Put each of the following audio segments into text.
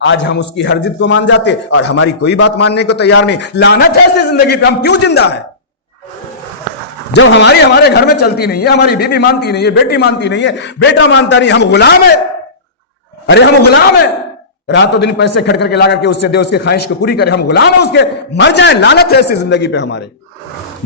آج ہم اس کی ہر ضد کو مان جاتے اور ہماری کوئی بات ماننے کو تیار نہیں. لعنت ہے ایسی زندگی پہ. ہم کیوں زندہ ہیں جب ہمارے گھر میں چلتی نہیں ہے, ہماری بیوی مانتی نہیں ہے, بیٹی مانتی نہیں ہے, بیٹا مانتا نہیں. ہم غلام ہیں. ارے ہم غلام ہیں. راتوں دن پیسے کھڑ کر کے لا کر کے اس سے دے, اس کی خواہش کو پوری کرے. ہم غلام ہیں اس کے. مر جائیں. لعنت ہے ایسی زندگی پہ ہمارے,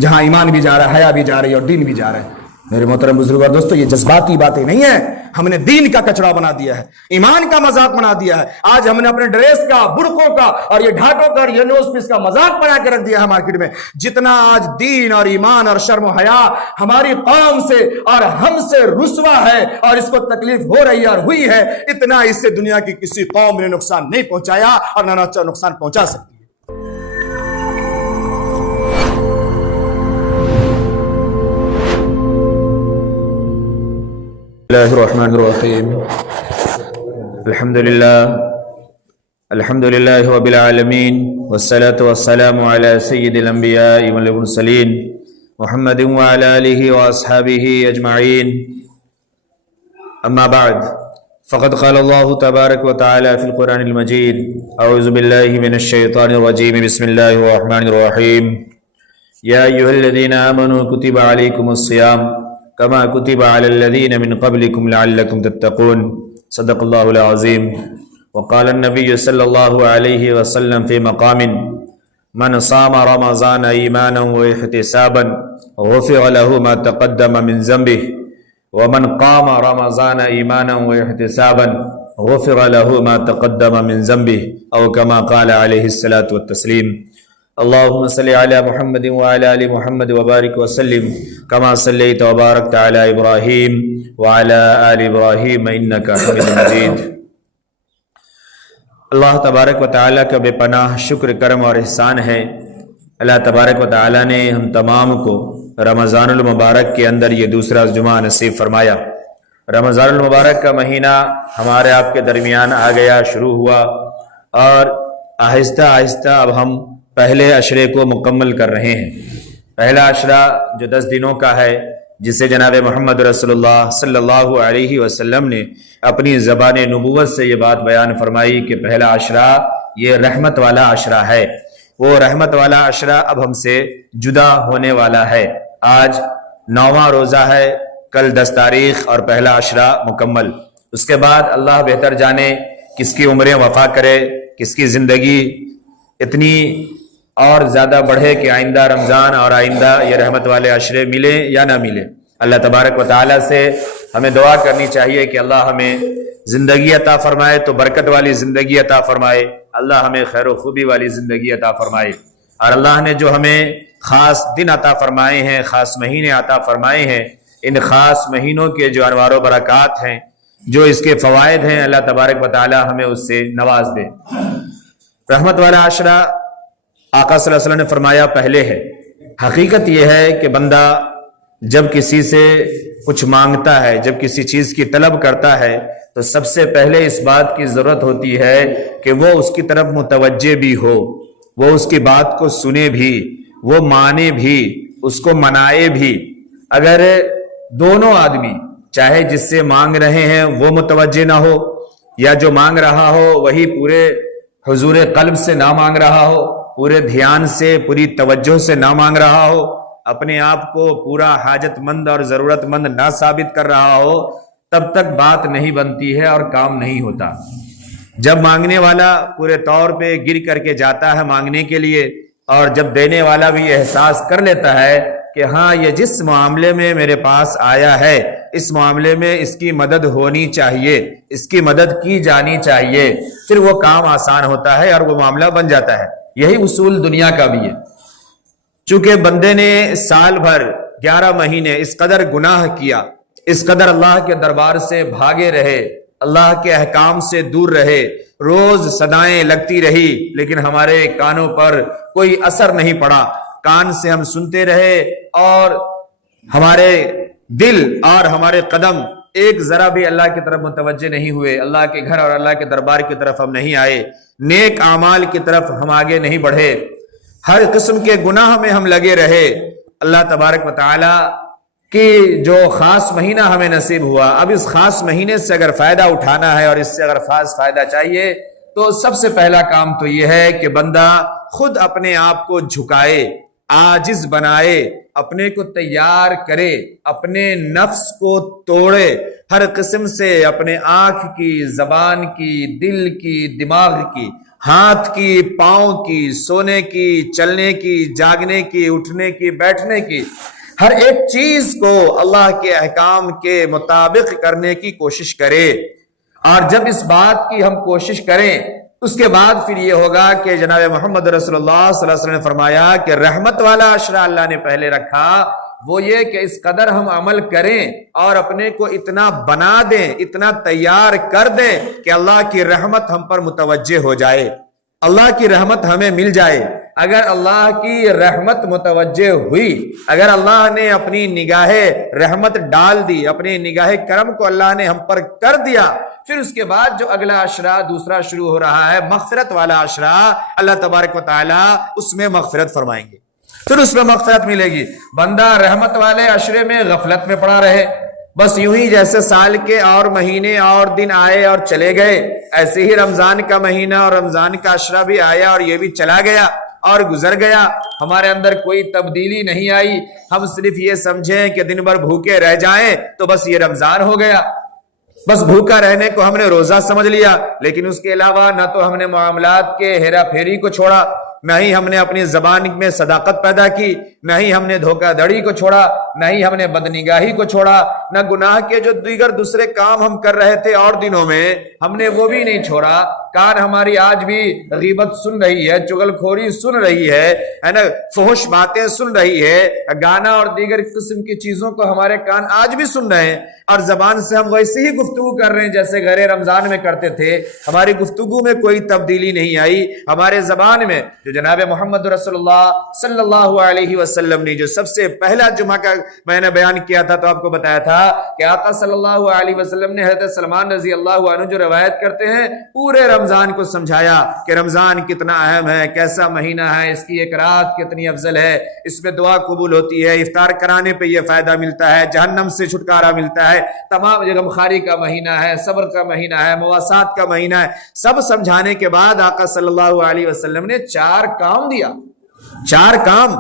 جہاں ایمان بھی جا رہا ہے, حیا بھی جا رہی ہے اور دین بھی جا رہا ہے. میرے محترم بزرگ اور دوستو, یہ جذباتی باتیں نہیں ہیں. ہم نے دین کا کچرا بنا دیا ہے, ایمان کا مذاق بنا دیا ہے. آج ہم نے اپنے ڈریس کا, برقعوں کا اور یہ ڈھاکوں کا اور یہ نوز پیس کا مذاق بنا کے رکھ دیا ہے مارکیٹ میں. جتنا آج دین اور ایمان اور شرم و حیا ہماری قوم سے اور ہم سے رسوا ہے اور اس کو تکلیف ہو رہی ہے اور ہوئی ہے, اتنا اس سے دنیا کی کسی قوم نے نقصان نہیں پہنچایا اور نہ نقصان پہنچا سکتی. بسم اللہ الرحمن الرحیم. الحمد للہ رب العالمین والصلاة والسلام علی سید الانبیاء والمرسلین محمد وعلی آلہ واصحابہ اجمعین. اما بعد فقد قال اللہ تبارک وتعالی فی القرآن المجید اعوذ باللہ من الشیطان الرجیم بسم اللہ الرحمن الرحیم. یا ایہا الذین آمنوا کتب علیکم الصیام كما كتب على الذين من قبلكم لعلكم تتقون. صدق الله العظيم. وقال النبي صلى الله عليه وسلم في مقام من صام رمضان إيمانا واحتسابا غفر له ما تقدم من ذنبه ومن قام رمضان إيمانا واحتسابا غفر له ما تقدم من ذنبه أو كما قال عليه الصلاة والتسليم. اللهم صل على محمد وعلى آل محمد وبارك وسلم كما صليت وباركت على إبراهيم وعلى آل إبراهيم إنك حميد مجيد. اللہ تبارک و تعالیٰ کا بے پناہ شکر کرم اور احسان ہے. اللہ تبارک و تعالیٰ نے ہم تمام کو رمضان المبارک کے اندر یہ دوسرا جمعہ نصیب فرمایا. رمضان المبارک کا مہینہ ہمارے آپ کے درمیان آ گیا, شروع ہوا اور آہستہ آہستہ اب ہم پہلے عشرے کو مکمل کر رہے ہیں. پہلا عشرہ جو 10 دنوں کا ہے, جسے جناب محمد رسول اللہ صلی اللہ علیہ وسلم نے اپنی زبان نبوت سے یہ بات بیان فرمائی کہ پہلا عشرہ یہ رحمت والا عشرہ ہے. وہ رحمت والا عشرہ اب ہم سے جدا ہونے والا ہے. آج 9واں روزہ ہے, کل 10 تاریخ اور پہلا عشرہ مکمل. اس کے بعد اللہ بہتر جانے کس کی عمریں وفا کرے, کس کی زندگی اتنی اور زیادہ بڑھے کہ آئندہ رمضان اور آئندہ یہ رحمت والے عشرے ملے یا نہ ملے. اللہ تبارک و تعالیٰ سے ہمیں دعا کرنی چاہیے کہ اللہ ہمیں زندگی عطا فرمائے تو برکت والی زندگی عطا فرمائے. اللہ ہمیں خیر و خوبی والی زندگی عطا فرمائے. اور اللہ نے جو ہمیں خاص دن عطا فرمائے ہیں, خاص مہینے عطا فرمائے ہیں, ان خاص مہینوں کے جو انوار و برکات ہیں, جو اس کے فوائد ہیں, اللہ تبارک و تعالیٰ ہمیں اس سے نواز دے. رحمت والا عشرہ آقا صلی اللہ علیہ وسلم نے فرمایا پہلے ہے. حقیقت یہ ہے کہ بندہ جب کسی سے کچھ مانگتا ہے, جب کسی چیز کی طلب کرتا ہے, تو سب سے پہلے اس بات کی ضرورت ہوتی ہے کہ وہ اس کی طرف متوجہ بھی ہو, وہ اس کی بات کو سنے بھی, وہ مانے بھی, اس کو منائے بھی. اگر دونوں آدمی, چاہے جس سے مانگ رہے ہیں وہ متوجہ نہ ہو, یا جو مانگ رہا ہو وہی پورے حضور قلب سے نہ مانگ رہا ہو, پورے دھیان سے, پوری توجہ سے نہ مانگ رہا ہو, اپنے آپ کو پورا حاجت مند اور ضرورت مند نہ ثابت کر رہا ہو, تب تک بات نہیں بنتی ہے اور کام نہیں ہوتا. جب مانگنے والا پورے طور پہ گر کر کے جاتا ہے مانگنے کے لیے, اور جب دینے والا بھی احساس کر لیتا ہے کہ ہاں یہ جس معاملے میں میرے پاس آیا ہے, اس معاملے میں اس کی مدد ہونی چاہیے, اس کی مدد کی جانی چاہیے, پھر وہ کام آسان ہوتا ہے اور وہ معاملہ بن جاتا ہے. یہی اصول دنیا کا بھی ہے. چونکہ بندے نے سال بھر 11 مہینے اس قدر گناہ کیا, اس قدر اللہ کے دربار سے بھاگے رہے, اللہ کے احکام سے دور رہے, روز صدائیں لگتی رہی, لیکن ہمارے کانوں پر کوئی اثر نہیں پڑا. کان سے ہم سنتے رہے اور ہمارے دل اور ہمارے قدم ایک ذرا بھی اللہ کی طرف متوجہ نہیں ہوئے. اللہ کے گھر اور اللہ کے دربار کی طرف ہم نہیں آئے, نیک اعمال کی طرف ہم آگے نہیں بڑھے, ہر قسم کے گناہ میں ہم لگے رہے. اللہ تبارک و تعالی کی جو خاص مہینہ ہمیں نصیب ہوا, اب اس خاص مہینے سے اگر فائدہ اٹھانا ہے اور اس سے اگر خاص فائدہ چاہیے تو سب سے پہلا کام تو یہ ہے کہ بندہ خود اپنے آپ کو جھکائے، عاجز بنائے، اپنے کو تیار کرے، اپنے نفس کو توڑے، ہر قسم سے اپنے آنکھ کی، زبان کی، دل کی، دماغ کی، ہاتھ کی، پاؤں کی، سونے کی، چلنے کی، جاگنے کی، اٹھنے کی، بیٹھنے کی، ہر ایک چیز کو اللہ کے احکام کے مطابق کرنے کی کوشش کرے۔ اور جب اس بات کی ہم کوشش کریں اس کے بعد پھر یہ ہوگا کہ جناب محمد رسول اللہ صلی اللہ علیہ وسلم نے فرمایا کہ رحمت والا عشرہ اللہ نے پہلے رکھا، وہ یہ کہ اس قدر ہم عمل کریں اور اپنے کو اتنا بنا دیں، اتنا تیار کر دیں کہ اللہ کی رحمت ہم پر متوجہ ہو جائے، اللہ کی رحمت ہمیں مل جائے۔ اگر اللہ کی رحمت متوجہ ہوئی، اگر اللہ نے اپنی نگاہ رحمت ڈال دی، اپنی نگاہ کرم کو اللہ نے ہم پر کر دیا، پھر اس کے بعد جو اگلا عشرہ دوسرا شروع ہو رہا ہے مغفرت والا عشرہ، اللہ تبارک و تعالی اس میں مغفرت فرمائیں گے، پھر اس میں مغفرت ملے گی۔ بندہ رحمت والے عشرے میں غفلت میں پڑا رہے، بس یوں ہی جیسے سال کے اور مہینے اور دن آئے اور چلے گئے، ایسے ہی رمضان کا مہینہ اور رمضان کا عشرہ بھی آیا اور یہ بھی چلا گیا اور گزر گیا، ہمارے اندر کوئی تبدیلی نہیں آئی، ہم صرف یہ سمجھیں کہ دن بھر بھوکے رہ جائیں تو بس یہ رمضان ہو گیا، بس بھوکا رہنے کو ہم نے روزہ سمجھ لیا، لیکن اس کے علاوہ نہ تو ہم نے معاملات کے ہیرا پھیری کو چھوڑا، نہ ہی ہم نے اپنی زبان میں صداقت پیدا کی، نہ ہی ہم نے دھوکہ دھڑی کو چھوڑا، نہ ہی ہم نے بدنگاہی کو چھوڑا، نہ گناہ کے جو دیگر دوسرے کام ہم کر رہے تھے اور دنوں میں ہم نے وہ بھی نہیں چھوڑا۔ کان ہماری آج بھی غیبت سن رہی ہے، چغل خوری سن رہی ہے نا، فحش باتیں سن رہی ہے، گانا اور دیگر قسم کی چیزوں کو ہمارے کان آج بھی سن رہے ہیں، اور زبان سے ہم ویسے ہی گفتگو کر رہے ہیں جیسے غیر رمضان میں کرتے تھے، ہماری گفتگو میں کوئی تبدیلی نہیں آئی، ہمارے زبان میں جو جناب محمد رسول اللہ صلی اللہ علیہ وسلم نے جو سب سے پہلا جمعہ کا میں نے بیان کیا تھا تو آپ کو بتایا تھا کہ آقا صلی اللہ علیہ وسلم نے حضرت سلمان رضی اللہ عنہ جو روایت کرتے ہیں پورے رمضان کو سمجھایا کہ رمضان کتنا اہم ہے، کیسا مہینہ ہے، اس کی ایک رات کتنی افضل ہے، اس میں دعا قبول ہوتی ہے، افطار کرانے پہ یہ فائدہ ملتا ہے، جہنم سے چھٹکارا ملتا ہے، تمام غمخواری کا مہینہ ہے، صبر کا مہینہ ہے، مواسات کا مہینہ ہے۔ سب سمجھانے کے بعد آقا صلی اللہ علیہ وسلم نے 4 کام دیا، 4 کام،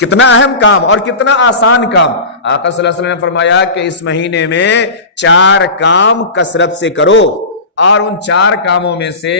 کتنا اہم کام اور کتنا آسان کام۔ آقا صلی اللہ علیہ وسلم نے فرمایا کہ اس مہینے میں 4 کام کثرت سے کرو، اور ان 4 کاموں میں سے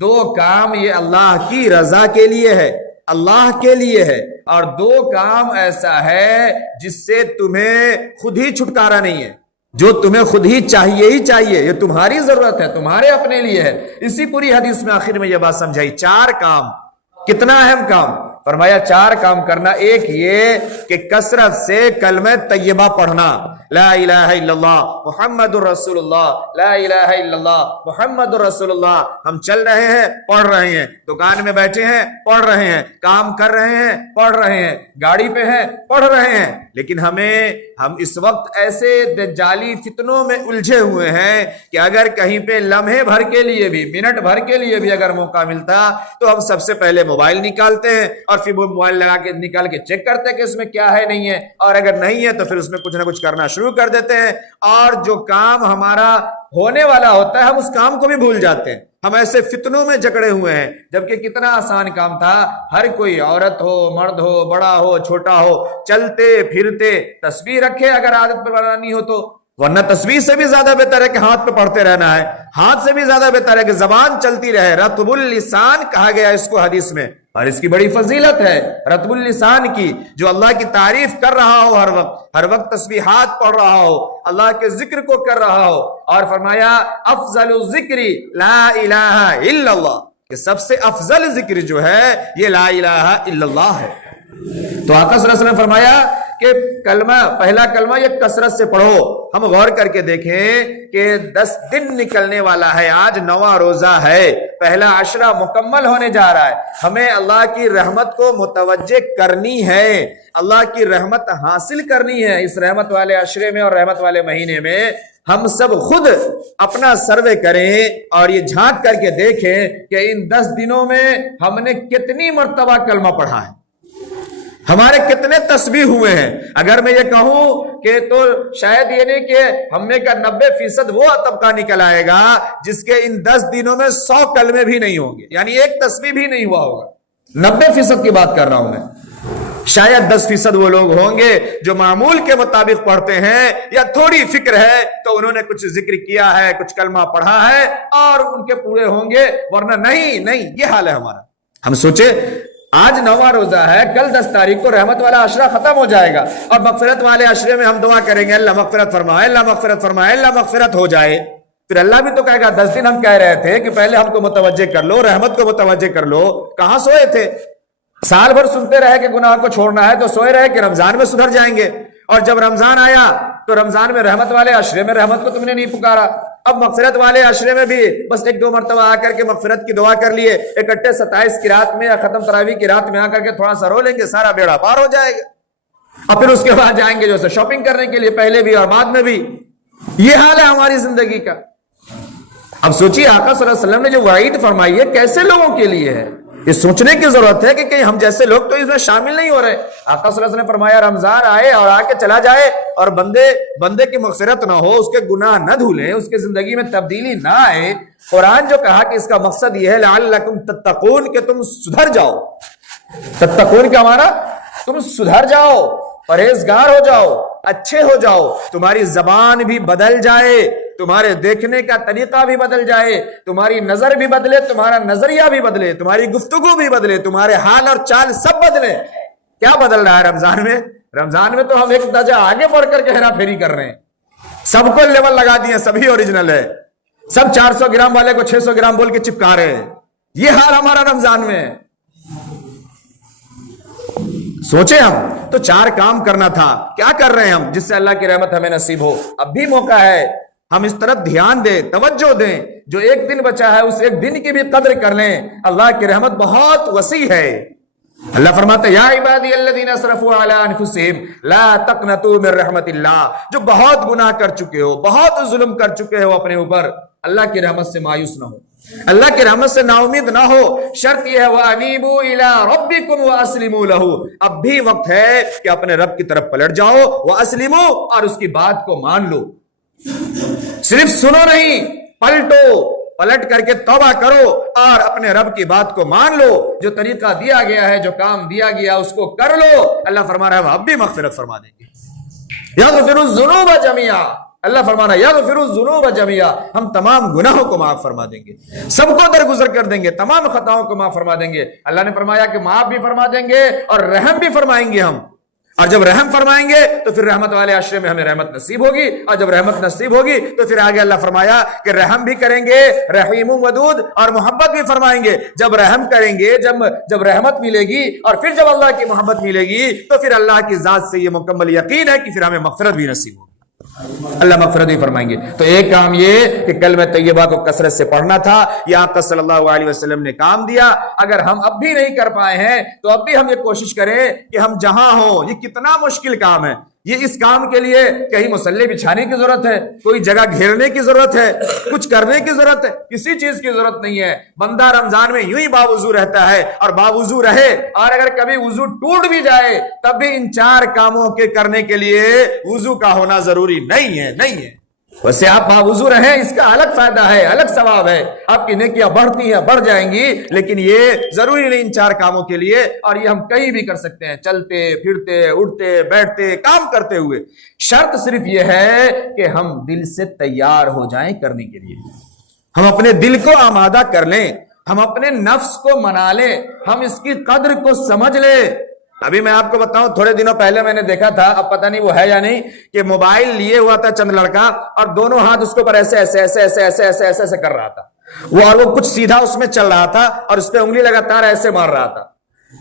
2 کام یہ اللہ کی رضا کے لیے ہے، اللہ کے لیے ہے، اور 2 کام ایسا ہے جس سے تمہیں خود ہی چھٹکارا نہیں ہے، جو تمہیں خود ہی چاہیے ہی چاہیے، یہ تمہاری ضرورت ہے، تمہارے اپنے لیے ہے۔ اسی پوری حدیث میں آخر میں یہ بات سمجھائی، 4 کام، کتنا اہم کام، فرمایا 4 کام کرنا۔ ایک یہ کہ کثرت سے کلمہ طیبہ پڑھنا، لا الہ الا اللہ محمد الرسول اللہ، لا الہ الا اللہ محمد الرسول اللہ۔ ہم چل رہے ہیں پڑھ رہے ہیں، دکان میں بیٹھے ہیں پڑھ رہے ہیں، کام کر رہے ہیں پڑھ رہے ہیں، گاڑی پہ ہیں پڑھ رہے ہیں، لیکن ہم اس وقت ایسے دجالی فتنوں میں الجھے ہوئے ہیں کہ اگر کہیں پہ لمحے بھر کے لیے بھی، منٹ بھر کے لیے بھی اگر موقع ملتا تو ہم سب سے پہلے موبائل نکالتے ہیں اور پھر وہ موبائل لگا کے نکال کے چیک کرتے ہیں کہ اس میں کیا ہے نہیں ہے، اور اگر نہیں ہے تو پھر اس میں کچھ نہ کچھ کرنا شروع کر دیتے ہیں، اور جو کام ہمارا ہونے والا ہوتا ہے ہم اس کام کو بھی بھول جاتے ہیں۔ ہم ایسے فتنوں میں جکڑے ہوئے ہیں، جبکہ کتنا آسان کام تھا، ہر کوئی عورت ہو، مرد ہو، بڑا ہو، چھوٹا ہو، چلتے پھرتے تسبیح رکھے اگر عادت پر بنانی ہو تو، ورنہ تسبیح سے بھی زیادہ بہتر ہے کہ ہاتھ پہ پڑھتے رہنا ہے، ہاتھ سے بھی زیادہ بہتر ہے کہ زبان چلتی رہے۔ رطب اللسان کہا گیا اس کو حدیث میں، اور اس کی بڑی فضیلت ہے رطب اللسان کی، جو اللہ کی تعریف کر رہا ہو، ہر وقت تسبیحات پڑھ رہا ہو، اللہ کے ذکر کو کر رہا ہو، اور فرمایا افضل الذکر لا الہ الا اللہ، کہ سب سے افضل ذکر جو ہے یہ لا الہ الا اللہ ہے۔ تو آقا صلی اللہ علیہ وسلم نے فرمایا کہ کلمہ، پہلا کلمہ یہ کثرت سے پڑھو۔ ہم غور کر کے دیکھیں کہ 10 دن نکلنے والا ہے، آج 9واں روزہ ہے، پہلا عشرہ مکمل ہونے جا رہا ہے، ہمیں اللہ کی رحمت کو متوجہ کرنی ہے، اللہ کی رحمت حاصل کرنی ہے۔ اس رحمت والے عشرے میں اور رحمت والے مہینے میں ہم سب خود اپنا سروے کریں اور یہ جھانک کر کے دیکھیں کہ ان 10 دنوں میں ہم نے کتنی مرتبہ کلمہ پڑھا ہے، ہمارے کتنے تسبیح ہوئے ہیں. اگر میں یہ کہوں کہ تو شاید یہ نہیں کہ ہم میں کا 90% وہ طبقہ نکل آئے گا جس کے ان 10 دنوں میں 100 کلمے بھی نہیں ہوں گے, یعنی ایک تسبیح بھی نہیں ہوا ہوگا. 90% کی بات کر رہا ہوں میں. شاید 10% وہ لوگ ہوں گے جو معمول کے مطابق پڑھتے ہیں, یا تھوڑی فکر ہے تو انہوں نے کچھ ذکر کیا ہے, کچھ کلمہ پڑھا ہے اور ان کے پورے ہوں گے, ورنہ نہیں. یہ حال ہے ہمارا. ہم سوچے آج 9واں روزہ ہے, کل 10 تاریخ کو رحمت والا عشرہ ختم ہو جائے گا, اور مغفرت والے عشرے میں ہم دعا کریں گے اللہ مغفرت فرمائے, اللہ مغفرت فرمائے, اللہ مغفرت ہو جائے. پھر اللہ بھی تو کہے گا 10 دن ہم کہہ رہے تھے کہ پہلے ہم کو متوجہ کر لو, رحمت کو متوجہ کر لو, کہاں سوئے تھے؟ سال بھر سنتے رہے کہ گناہ کو چھوڑنا ہے, تو سوئے رہے کہ رمضان میں سدھر جائیں گے, اور جب رمضان آیا تو رمضان میں رحمت والے عشرے میں رحمت کو تم نے نہیں پکارا. اب مغفرت والے عشرے میں بھی بس 1-2 مرتبہ آ کر کے مغفرت کی دعا کر لیے, اکٹھے 27 کی رات میں یا ختم تراویح کی رات میں آ کر کے تھوڑا سا رو لیں گے, سارا بیڑا پار ہو جائے گا. اور پھر اس کے بعد جائیں گے جو ہے شاپنگ کرنے کے لیے, پہلے بھی اور بعد میں بھی. یہ حال ہے ہماری زندگی کا. اب سوچیے آقا صلی اللہ علیہ وسلم نے جو وعید فرمائی ہے کیسے لوگوں کے لیے ہے, یہ سوچنے کی ضرورت ہے کہ کہیں ہم جیسے لوگ تو اس میں شامل نہیں ہو رہے. آقا صلی اللہ علیہ وسلم نے فرمایا رمضان آئے اور آ کے چلا جائے اور بندے کی مغفرت نہ ہو, اس کے گناہ نہ دھلیں, اس کے زندگی میں تبدیلی نہ آئے. قرآن جو کہا کہ اس کا مقصد یہ ہے لعلکم تتقون, کہ تم سدھر جاؤ. تتقون کا معنی تم سدھر جاؤ, پرہیزگار ہو جاؤ, اچھے ہو جاؤ, تمہاری زبان بھی بدل جائے, تمہارے دیکھنے کا طریقہ بھی بدل جائے, تمہاری نظر بھی بدلے, تمہارا نظریہ بھی بدلے, تمہاری گفتگو بھی بدلے, تمہارے حال اور چال سب بدلے. کیا بدل رہا ہے رمضان میں؟ رمضان میں تو ہم ایک درجہ آگے بڑھ کر کے ہیرا پھیری کر رہے ہیں. سب کو لیول لگا دیے, سبھی اوریجنل ہے, سب 400 گرام والے کو 600 گرام بول کے چپکا رہے ہیں. یہ حال ہمارا رمضان میں ہے. سوچے ہم تو 4 کام کرنا تھا, کیا کر رہے ہیں ہم جس سے اللہ کی رحمت ہمیں نصیب ہو؟ اب بھی موقع ہے, ہم اس طرف دھیان دیں, توجہ دیں. جو ایک دن بچا ہے اس ایک دن کی بھی قدر کر لیں. اللہ کی رحمت بہت وسیع ہے. اللہ فرماتا ہے یا عبادی الذین اسرفوا علی انفسہم لا تقنطوا من رحمت اللہ. جو بہت گناہ کر چکے ہو, بہت ظلم کر چکے ہو اپنے اوپر, اللہ کی رحمت سے مایوس نہ ہو, اللہ کی رحمت سے نا امید نہ ہو. شرط یہ ہے وَأَنِيبُوا إِلَىٰ رَبِّكُمْ وَأَسْلِمُوا لَهُ. اب بھی وقت ہے کہ اپنے رب کی طرف پلٹ جاؤ. وَأَسْلِمُوا, اور اس کی بات کو مان لو. صرف سنو نہیں, پلٹو, پلٹ کر کے توبہ کرو اور اپنے رب کی بات کو مان لو. جو طریقہ دیا گیا ہے, جو کام دیا گیا اس کو کر لو. اللہ فرما رہا ہے اب بھی مغفرت فرما دیں گے. یغفر الذنوب جميعا, اللہ فرمانا یغفر الذنوب جميعا, ہم تمام گناہوں کو معاف فرما دیں گے, سب کو درگزر کر دیں گے, تمام خطاؤں کو معاف فرما دیں گے. اللہ نے فرمایا کہ معاف بھی فرما دیں گے اور رحم بھی فرمائیں گے ہم. اور جب رحم فرمائیں گے تو پھر رحمت والے عشرے میں ہمیں رحمت نصیب ہوگی, اور جب رحمت نصیب ہوگی تو پھر آگے اللہ فرمایا کہ رحم بھی کریں گے, رحیم ودود, اور محبت بھی فرمائیں گے. جب رحم کریں گے, جب رحمت ملے گی, اور پھر جب اللہ کی محبت ملے گی, تو پھر اللہ کی ذات سے یہ مکمل یقین ہے کہ پھر ہمیں مغفرت بھی نصیب ہوگی. اللہ مغفرت بھی فرمائیں گے. تو ایک کام یہ کہ کلمہ طیبہ کو کثرت سے پڑھنا تھا, یہ آقا صلی اللہ علیہ وسلم نے کام دیا. اگر ہم اب بھی نہیں کر پائے ہیں تو اب بھی ہم یہ کوشش کریں کہ ہم جہاں ہوں, یہ کتنا مشکل کام ہے, یہ اس کام کے لیے کہیں مصلی بچھانے کی ضرورت ہے, کوئی جگہ گھیرنے کی ضرورت ہے, کچھ کرنے کی ضرورت ہے, کسی چیز کی ضرورت نہیں ہے. بندہ رمضان میں یوں ہی باوضو رہتا ہے, اور باوضو رہے, اور اگر کبھی وضو ٹوٹ بھی جائے تب بھی ان 4 کاموں کے کرنے کے لیے وضو کا ہونا ضروری نہیں ہے. ویسے آپ باوضو رہیں, اس کا الگ فائدہ ہے, الگ ثواب ہے, آپ کی نیکیاں بڑھتی ہیں, بڑھ جائیں گی, لیکن یہ ضروری نہیں ان 4 کاموں کے لیے. اور یہ ہم کہیں بھی کر سکتے ہیں, چلتے پھرتے, اٹھتے بیٹھتے, کام کرتے ہوئے. شرط صرف یہ ہے کہ ہم دل سے تیار ہو جائیں کرنے کے لیے, ہم اپنے دل کو آمادہ کر لیں, ہم اپنے نفس کو منا لیں, ہم اس کی قدر کو سمجھ لیں. ابھی میں آپ کو بتاؤں, تھوڑے دنوں پہلے میں نے دیکھا تھا, اب پتہ نہیں وہ ہے یا نہیں, کہ موبائل لیے ہوا تھا چند لڑکا, اور دونوں ہاتھ اس کے اوپر ایسے ایسے ایسے ایسے ایسے ایسے ایسے ایسے کر رہا تھا, وہ کچھ سیدھا اس میں چل رہا تھا, اور اس پہ انگلی لگاتار ایسے مار رہا تھا.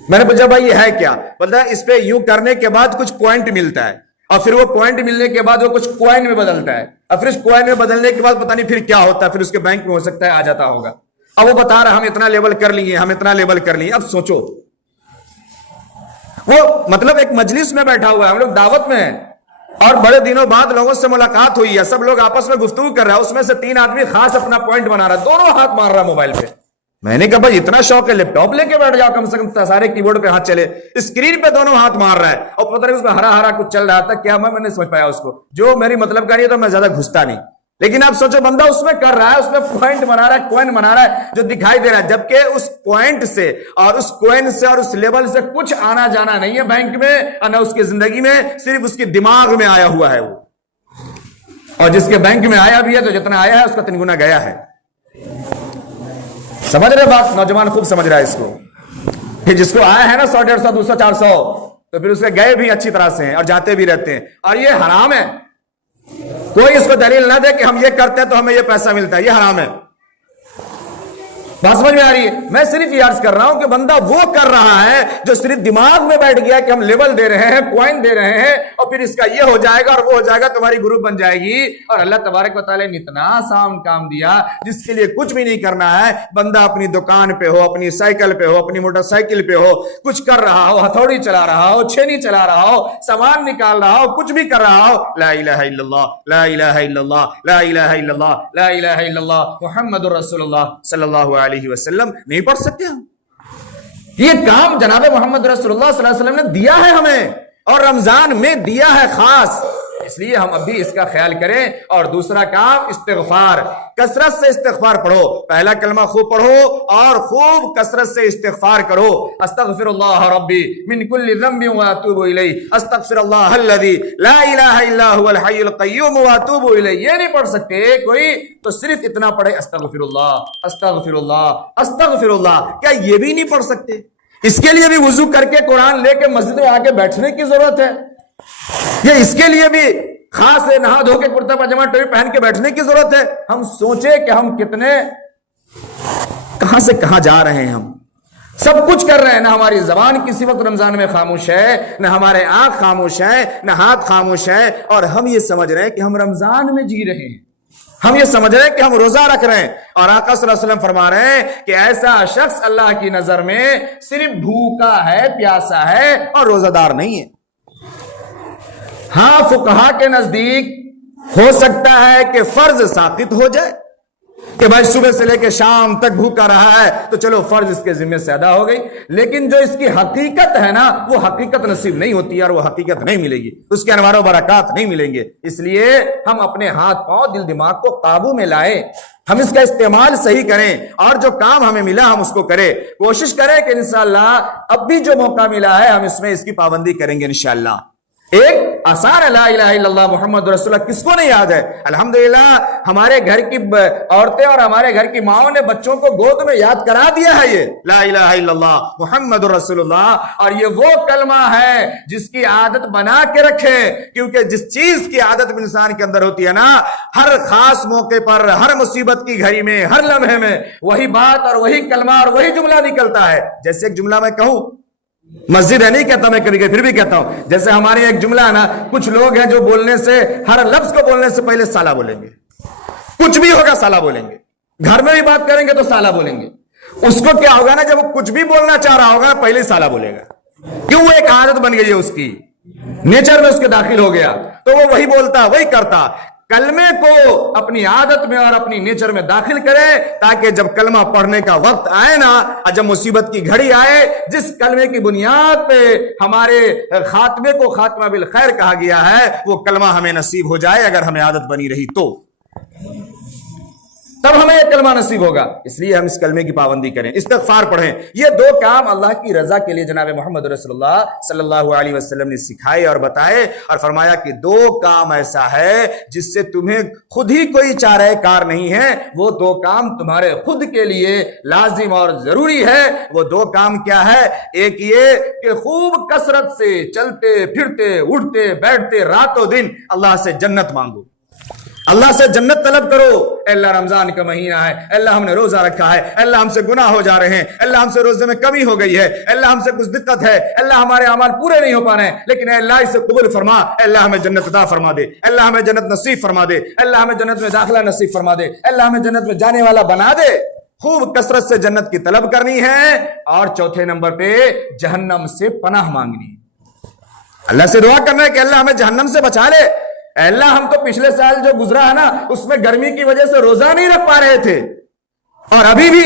میں نے پوچھا بھائی یہ ہے کیا؟ بولتا ہے اس پہ یوں کرنے کے بعد کچھ پوائنٹ ملتا ہے, اور پھر وہ پوائنٹ ملنے کے بعد وہ کچھ کوائن میں بدلتا ہے, اور پھر اس کوائن میں بدلنے کے بعد پتہ نہیں پھر کیا ہوتا ہے, پھر اس کے بینک میں ہو سکتا ہے آ جاتا ہوگا. اب وہ بتا رہا ہم اتنا لیول کر لیے, ہم اتنا لیول کر لیے. اب سوچو, وہ مطلب ایک مجلس میں بیٹھا ہوا ہے, ہم لوگ دعوت میں ہیں, اور بڑے دنوں بعد لوگوں سے ملاقات ہوئی ہے, سب لوگ آپس میں گفتگو کر رہا ہے, اس میں سے 3 آدمی خاص اپنا پوائنٹ بنا رہا ہے, دونوں ہاتھ مار رہا ہے موبائل پہ. میں نے کہا بھائی اتنا شوق ہے لیپ ٹاپ لے کے بیٹھ جاؤ, کم سے کم سارے کی بورڈ پہ ہاتھ چلے, اسکرین پہ دونوں ہاتھ مار رہا ہے اور پتہ نہیں اس میں ہرا ہرا کچھ چل رہا تھا کیا, میں نہیں سمجھ پایا اس کو, جو میری مطلب کاری ہے تو میں زیادہ گھستا نہیں. لیکن آپ سوچو بندہ اس میں کر رہا ہے, اس میں پوائنٹ بنا رہا ہے, کوئن بنا رہا ہے جو دکھائی دے رہا ہے, جبکہ اس پوائنٹ سے اور اس کوئن سے اور اس لیول سے کچھ آنا جانا نہیں ہے بینک میں اور نہ اس کی زندگی میں, صرف اس کے دماغ میں آیا ہوا ہے وہ, اور جس کے بینک میں آیا بھی ہے تو جتنا آیا ہے اس کا 3 گنا گیا ہے. سمجھ رہے بات؟ نوجوان خوب سمجھ رہا ہے اس کو. پھر جس کو آیا ہے نا 100 150 200 400 تو پھر اس کے گئے بھی اچھی طرح سے ہیں اور جاتے بھی رہتے ہیں, اور یہ حرام ہے. کوئی اس کو دلیل نہ دے کہ ہم یہ کرتے ہیں تو ہمیں یہ پیسہ ملتا ہے, یہ حرام ہے. بات سمجھ میں آ رہی ہے؟ میں صرف یہ عرض کر رہا ہوں کہ بندہ وہ کر رہا ہے جو صرف دماغ میں بیٹھ گیا کہ ہم لیول دے رہے ہیں, کوائن دے رہے ہیں, اور پھر اس کا یہ ہو جائے گا اور وہ ہو جائے گا, تمہاری گروپ بن جائے گی. اور اللہ تبارک و تعالیٰ نے اتنا آسان کام دیا جس کے لیے کچھ بھی نہیں کرنا ہے. بندہ اپنی دکان پہ ہو, اپنی سائیکل پہ ہو, اپنی موٹر سائیکل پہ ہو, کچھ کر رہا ہو, ہتھوڑی چلا رہا ہو, چھینی چلا رہا ہو, سامان نکال رہا ہو, کچھ بھی کر رہا ہو, لا الہ الا اللہ, لا الہ الا اللہ, لا الہ الا اللہ, لا الہ الا اللہ محمد رسول اللہ صلی اللہ علیہ وسلم نہیں پڑھ سکتے ہم. یہ کام جناب محمد رسول اللہ صلی اللہ علیہ وسلم نے دیا ہے ہمیں, اور رمضان میں دیا ہے خاص, اس لیے ہم اب بھی اس کا خیال کریں. اور دوسرا کام استغفار, کثرت سے استغفار پڑھو. پہلا کلمہ خوب پڑھو اور خوب کثرت سے استغفار کرو. استغفر اللہ ربی من کل ذنب واتوب الیہ, استغفر اللہ الذی لا الہ الا هو الحی القیوم واتوب الیہ. یہ نہیں پڑھ سکتے کوئی تو صرف اتنا پڑھے استغفر اللہ استغفر اللہ استغفر اللہ. کیا یہ بھی نہیں پڑھ سکتے؟ اس کے لیے بھی وضو کر کے قرآن لے کے مسجد میں آ کے بیٹھنے کی ضرورت ہے. یہ اس کے لیے بھی خاص نہا دھو کے کرتا پاجامہ ٹوپی پہن کے بیٹھنے کی ضرورت ہے. ہم سوچے کہ ہم کتنے کہاں سے کہاں جا رہے ہیں, ہم سب کچھ کر رہے ہیں. نہ ہماری زبان کسی وقت رمضان میں خاموش ہے, نہ ہمارے آنکھ خاموش ہے, نہ ہاتھ خاموش ہے, اور ہم یہ سمجھ رہے ہیں کہ ہم رمضان میں جی رہے ہیں, ہم یہ سمجھ رہے ہیں کہ ہم روزہ رکھ رہے ہیں. اور آقا صلی اللہ علیہ وسلم فرما رہے ہیں کہ ایسا شخص اللہ کی نظر میں صرف بھوکا ہے, پیاسا ہے, اور روزہ دار نہیں ہے. ہاں فقہا کے نزدیک ہو سکتا ہے کہ فرض ساقط ہو جائے کہ بھائی صبح سے لے کے شام تک بھوکا رہا ہے تو چلو فرض اس کے ذمہ سے ادا ہو گئی, لیکن جو اس کی حقیقت ہے نا وہ حقیقت نصیب نہیں ہوتی اور وہ حقیقت نہیں ملے گی, اس کے انوار و برکات نہیں ملیں گے. اس لیے ہم اپنے ہاتھ پاؤں دل دماغ کو قابو میں لائیں, ہم اس کا استعمال صحیح کریں, اور جو کام ہمیں ملا ہم اس کو کریں. کوشش کریں کہ انشاءاللہ اب بھی جو موقع ملا ہے ہم اس میں اس کی پابندی کریں گے انشاءاللہ. ایک آسان لا الہ الا اللہ محمد رسول اللہ کس کو نہیں یاد ہے؟ الحمدللہ ہمارے گھر کی عورتیں اور ہمارے گھر کی ماؤں نے بچوں کو گود میں یاد کرا دیا ہے یہ لا الہ الا اللہ محمد رسول اللہ. اور یہ وہ کلمہ ہے جس کی عادت بنا کے رکھے, کیونکہ جس چیز کی عادت انسان کے اندر ہوتی ہے نا, ہر خاص موقع پر, ہر مصیبت کی گھڑی میں, ہر لمحے میں وہی بات اور وہی کلمہ اور وہی جملہ نکلتا ہے. جیسے ایک جملہ میں کہوں, مسجد ہے نہیں کہتا میں کبھی پھر بھی کہتا ہوں, جیسے ہمارے ایک جملہ ہے نا, کچھ لوگ ہیں جو بولنے سے, ہر لفظ کو بولنے سے پہلے سالہ بولیں گے, کچھ بھی ہوگا سالہ بولیں گے, گھر میں بھی بات کریں گے تو سالہ بولیں گے. اس کو کیا ہوگا نا, جب وہ کچھ بھی بولنا چاہ رہا ہوگا پہلے سالہ بولے گا, کیوں وہ ایک عادت بن گئی ہے, اس کی نیچر میں اس کے داخل ہو گیا, تو وہ وہی بولتا وہی کرتا. کلمے کو اپنی عادت میں اور اپنی نیچر میں داخل کرے تاکہ جب کلمہ پڑھنے کا وقت آئے نا, جب مصیبت کی گھڑی آئے, جس کلمے کی بنیاد پہ ہمارے خاتمے کو خاتمہ بالخیر کہا گیا ہے وہ کلمہ ہمیں نصیب ہو جائے. اگر ہمیں عادت بنی رہی تو تب ہمیں یہ کلمہ نصیب ہوگا. اس لیے ہم اس کلمے کی پابندی کریں, استغفار پڑھیں. یہ دو کام اللہ کی رضا کے لیے جناب محمد رسول اللہ صلی اللہ علیہ وسلم نے سکھائے اور بتائے, اور فرمایا کہ دو کام ایسا ہے جس سے تمہیں خود ہی کوئی چارہ کار نہیں ہے, وہ دو کام تمہارے خود کے لیے لازم اور ضروری ہے. وہ دو کام کیا ہے؟ ایک یہ کہ خوب کثرت سے چلتے پھرتے اٹھتے بیٹھتے رات و دن اللہ سے جنت مانگو, اللہ سے جنت طلب کرو. اے اللہ رمضان کا مہینہ ہے, اے اللہ ہم نے روزہ رکھا ہے, اے اللہ ہم سے گناہ ہو جا رہے ہیں, اے اللہ ہم سے روزے میں کمی ہو گئی ہے, اے اللہ ہم سے کچھ دقت ہے, اے اللہ ہمارے اعمال پورے نہیں ہو پا رہے ہیں, لیکن اے اللہ اسے قبول فرما, اے اللہ ہمیں جنت عطا فرما دے, اے اللہ ہمیں جنت نصیب فرما دے, اے اللہ ہمیں جنت میں داخلہ نصیب فرما دے, اے اللہ ہمیں جنت میں جانے والا بنا دے. خوب کثرت سے جنت کی طلب کرنی ہے. اور چوتھے نمبر پہ جہنم سے پناہ مانگنی, اللہ سے دعا کرنا ہے کہ اللہ ہمیں جہنم سے بچا لے. اے اللہ ہم تو پچھلے سال جو گزرا ہے نا اس میں گرمی کی وجہ سے روزہ نہیں رکھ پا رہے تھے, اور ابھی بھی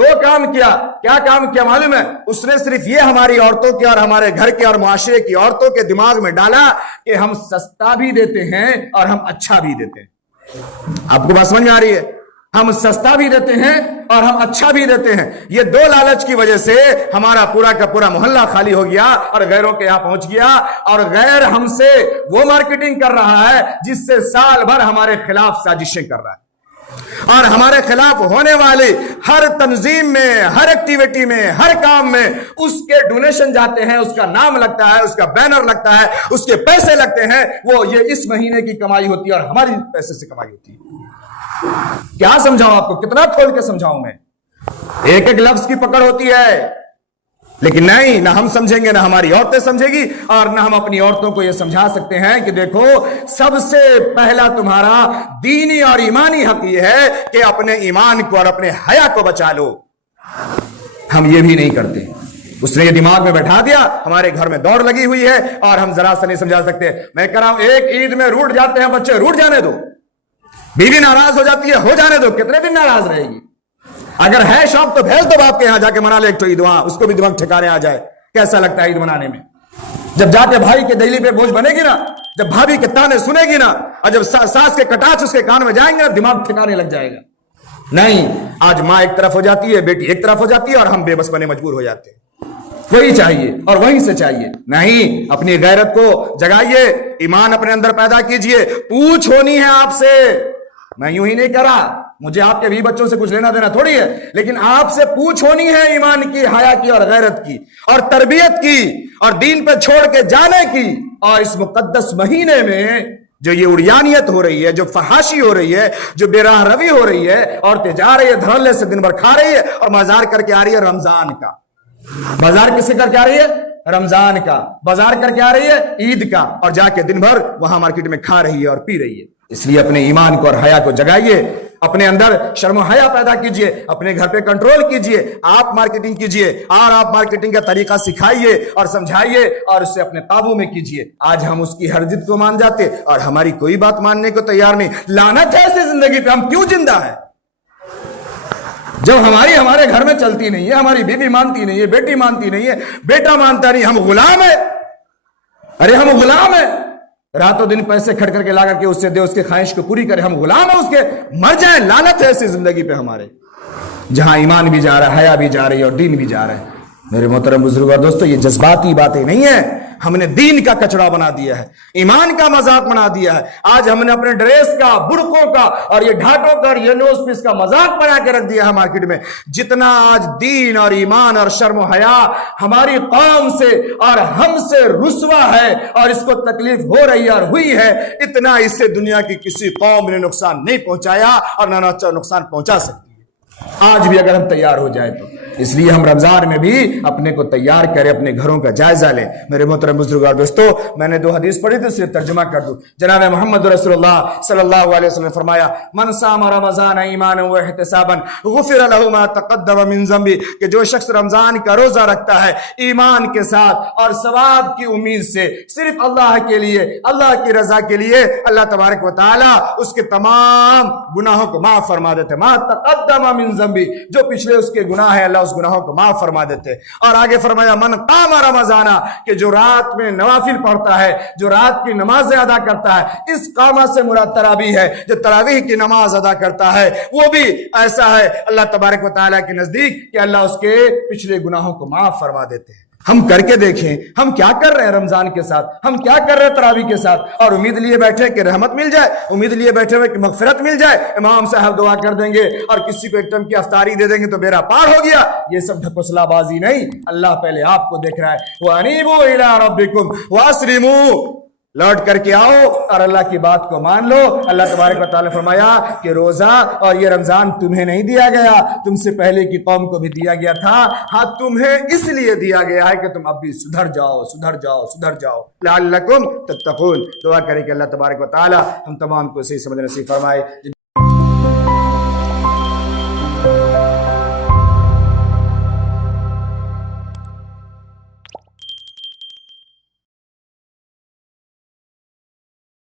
دو کام کیا. کیا کام کیا معلوم ہے؟ اس نے صرف یہ ہماری عورتوں کے اور ہمارے گھر کے اور معاشرے کی عورتوں کے دماغ میں ڈالا کہ ہم سستا بھی دیتے ہیں اور ہم اچھا بھی دیتے ہیں. آپ کو بات سمجھ میں آ رہی ہے؟ ہم سستا بھی دیتے ہیں اور ہم اچھا بھی دیتے ہیں. یہ دو لالچ کی وجہ سے ہمارا پورا کا پورا محلہ خالی ہو گیا اور غیروں کے یہاں پہنچ گیا, اور غیر ہم سے وہ مارکیٹنگ کر رہا ہے جس سے سال بھر ہمارے خلاف سازشیں کر رہا ہے, اور ہمارے خلاف ہونے والی ہر تنظیم میں, ہر ایکٹیویٹی میں, ہر کام میں اس کے ڈونیشن جاتے ہیں, اس کا نام لگتا ہے, اس کا بینر لگتا ہے, اس کے پیسے لگتے ہیں. وہ یہ اس مہینے کی کمائی ہوتی ہے اور ہماری پیسے سے کمائی ہوتی ہے. کیا سمجھاؤں آپ کو, کتنا کھول کے سمجھاؤں میں؟ ایک ایک لفظ کی پکڑ ہوتی ہے, لیکن نہیں, نہ ہم سمجھیں گے, نہ ہماری عورتیں سمجھے گی, اور نہ ہم اپنی عورتوں کو یہ سمجھا سکتے ہیں کہ دیکھو سب سے پہلا تمہارا دینی اور ایمانی حق یہ ہے کہ اپنے ایمان کو اور اپنے حیا کو بچا لو. ہم یہ بھی نہیں کرتے. اس نے یہ دماغ میں بیٹھا دیا, ہمارے گھر میں دوڑ لگی ہوئی ہے اور ہم ذرا سا نہیں سمجھا سکتے. میں کہہ رہا ہوں ایک عید میں روٹ جاتے ہیں بچے, روٹ جانے دو. بیوی ناراض ہو جاتی ہے, ہو جانے دو, کتنے دن ناراض رہے گی؟ اگر ہے شوق تو بھیج دو باپ کے یہاں, جا کے منا لے ایک تو عید, وہاں اس کو بھی دماغ ٹھکانے آ جائے. کیسا لگتا ہے عید منانے میں؟ جب جا کے بھائی کے دہلی پہ بوجھ بنے گی نا, جب بھابھی کے تانے سنے گی نا, اور جب ساس کے کٹاچ اس کے کان میں جائیں گے نا, دماغ ٹھکانے لگ جائے گا. نہیں, آج ماں ایک طرف ہو جاتی ہے, بیٹی ایک طرف ہو جاتی ہے, اور ہم بے بس بنے مجبور ہو جاتے ہیں. وہی چاہیے اور وہیں سے چاہیے. نہیں, اپنی غیرت کو جگائیے, ایمان اپنے اندر پیدا کیجئے. پوچھ ہونی ہے آپ سے. میں یوں ہی نہیں کہہ رہا, مجھے آپ کے بھی بچوں سے کچھ لینا دینا تھوڑی ہے, لیکن آپ سے پوچھ ہونی ہے ایمان کی, حیا کی اور غیرت کی اور تربیت کی اور دین پہ چھوڑ کے جانے کی. اور اس مقدس مہینے میں جو یہ اڑیانیت ہو رہی ہے, جو فحاشی ہو رہی ہے, جو بے راہ روی ہو رہی ہے, عورتیں جا رہی ہے دھڑلے سے دن بھر کھا رہی ہے اور بازار کر کے آ رہی ہے رمضان کا. بازار کس سے کر کے آ رہی ہے؟ رمضان کا. بازار کر کے آ رہی ہے عید کا, اور جا کے دن بھر وہاں مارکیٹ میں کھا رہی ہے اور پی رہی ہے. اس لیے اپنے ایمان کو اور حیا کو جگائیے, اپنے اندر شرم و حیا پیدا کیجئے, اپنے گھر پہ کنٹرول کیجئے. آپ مارکیٹنگ کیجئے اور آپ مارکیٹنگ کا طریقہ سکھائیے اور سمجھائیے اور اسے اپنے قابو میں کیجئے. آج ہم اس کی ہر ضد کو مان جاتے اور ہماری کوئی بات ماننے کو تیار نہیں. لعنت ہے ایسی زندگی پہ, ہم کیوں زندہ ہے؟ جب ہمارے گھر میں چلتی نہیں ہے, ہماری بیوی مانتی نہیں ہے, بیٹی مانتی نہیں ہے, بیٹا مانتا نہیں, ہم غلام ہیں. ارے ہم غلام ہیں, راتوں دن پیسے کھڑ کر کے لا کر کے اس سے دے, اس کے خواہش کو پوری کرے. ہم غلام ہیں اس کے, مر جائیں. لعنت ہے ایسی زندگی پہ ہمارے, جہاں ایمان بھی جا رہا ہے, حیا بھی جا رہی ہے اور دین بھی جا رہا ہے. میرے محترم بزرگوں اور دوستو, یہ جذباتی باتیں نہیں ہیں. ہم نے دین کا کچڑا بنا دیا ہے, ایمان کا مذاق بنا دیا ہے. آج ہم نے اپنے ڈریس کا, برقعوں کا اور یہ ڈھاٹوں کا اور یہ نوز پیس کا مذاق بنا کے رکھ دیا ہے مارکیٹ میں. جتنا آج دین اور ایمان اور شرم و حیا ہماری قوم سے اور ہم سے رسوا ہے اور اس کو تکلیف ہو رہی اور ہوئی ہے, اتنا اس سے دنیا کی کسی قوم نے نقصان نہیں پہنچایا اور نہ نقصان پہنچا سکتی ہے آج بھی, اگر ہم تیار ہو جائے تو. اس لیے ہم رمضان میں بھی اپنے کو تیار کریں, اپنے گھروں کا جائزہ لیں. میرے محترم بزرگوں اور دوستو, میں نے 2 حدیث پڑھی تھی, صرف ترجمہ کر دوں. جناب محمد رسول اللہ صلی اللہ علیہ وسلم نے فرمایا, من صام رمضان ایمانا واحتسابا غفر له ما تقدم من ذنبه, کہ جو شخص رمضان کا روزہ رکھتا ہے ایمان کے ساتھ اور ثواب کی امید سے, صرف اللہ کے لیے, اللہ کی رضا کے لیے, اللہ تبارک و تعالی اس کے تمام گناہوں کو معاف فرما دیتے. ما تقدم من ذنبه, جو پچھلے اس کے گناہ ہیں اللہ اس گناہوں کو معاف فرما دیتے. اور آگے فرمایا, من قام رمضانا, کہ جو رات میں نوافل پڑھتا ہے, جو رات کی نمازیں ادا کرتا ہے. اس قامہ سے مراد تراویح ہے, جو تراویح کی نماز ادا کرتا ہے وہ بھی ایسا ہے اللہ تبارک و تعالیٰ کے نزدیک کہ اللہ اس کے پچھلے گناہوں کو معاف فرما دیتے ہیں. ہم کر کے دیکھیں, ہم کیا کر رہے ہیں رمضان کے ساتھ, ہم کیا کر رہے ہیں تراویح کے ساتھ, اور امید لیے بیٹھے کہ رحمت مل جائے, امید لیے بیٹھے ہوئے کہ مغفرت مل جائے, امام صاحب دعا کر دیں گے اور کسی کو ایک ٹائم کی افطاری دے دیں گے تو بیڑا پار ہو گیا. یہ سب ڈھکوسلا بازی نہیں, اللہ پہلے آپ کو دیکھ رہا ہے. وَأَنِيبُوا إِلَىٰ رَبِّكُمْ وَأَسْلِمُوا, لوٹ کر کے آؤ اور اللہ کی بات کو مان لو. اللہ تبارک و تعالیٰ نے فرمایا کہ روزہ اور یہ رمضان تمہیں نہیں دیا گیا, تم سے پہلے کی قوم کو بھی دیا گیا تھا. ہاں, تمہیں اس لیے دیا گیا ہے کہ تم اب بھی سدھر جاؤ, سدھر جاؤ, سدھر جاؤ. لعلکم تتقون. دعا کریں کہ اللہ تبارک و تعالیٰ ہم تمام کو صحیح سمجھ نصیب فرمائے.